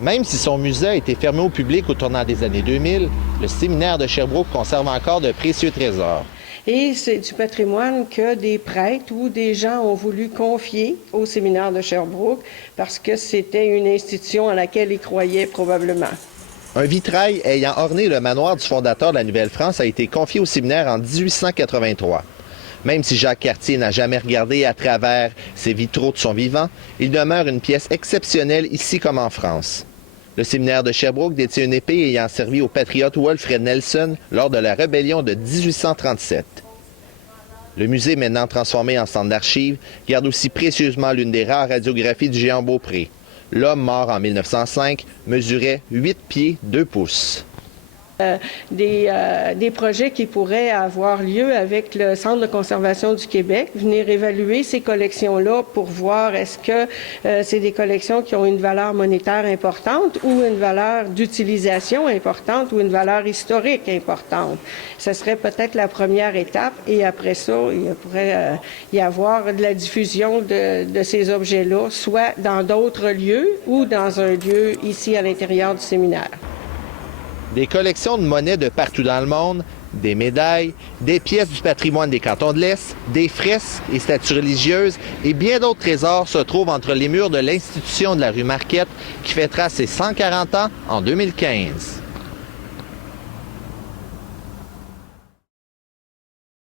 Même si son musée a été fermé au public au tournant des années 2000, le séminaire de Sherbrooke conserve encore de précieux trésors. Et c'est du patrimoine que des prêtres ou des gens ont voulu confier au séminaire de Sherbrooke parce que c'était une institution à laquelle ils croyaient probablement. Un vitrail ayant orné le manoir du fondateur de la Nouvelle-France a été confié au séminaire en 1883. Même si Jacques Cartier n'a jamais regardé à travers ces vitraux de son vivant, il demeure une pièce exceptionnelle ici comme en France. Le séminaire de Sherbrooke détient une épée ayant servi au patriote Wilfred Nelson lors de la rébellion de 1837. Le musée, maintenant transformé en centre d'archives, garde aussi précieusement l'une des rares radiographies du géant Beaupré. L'homme, mort en 1905, mesurait 8 pieds 2 pouces. Des projets qui pourraient avoir lieu avec le Centre de conservation du Québec, venir évaluer ces collections-là pour voir est-ce que c'est des collections qui ont une valeur monétaire importante ou une valeur d'utilisation importante ou une valeur historique importante. Ce serait peut-être la première étape et après ça, il pourrait y avoir de la diffusion de ces objets-là, soit dans d'autres lieux ou dans un lieu ici à l'intérieur du séminaire. Des collections de monnaies de partout dans le monde, des médailles, des pièces du patrimoine des cantons de l'Est, des fresques et statues religieuses et bien d'autres trésors se trouvent entre les murs de l'institution de la rue Marquette qui fêtera ses 140 ans en 2015.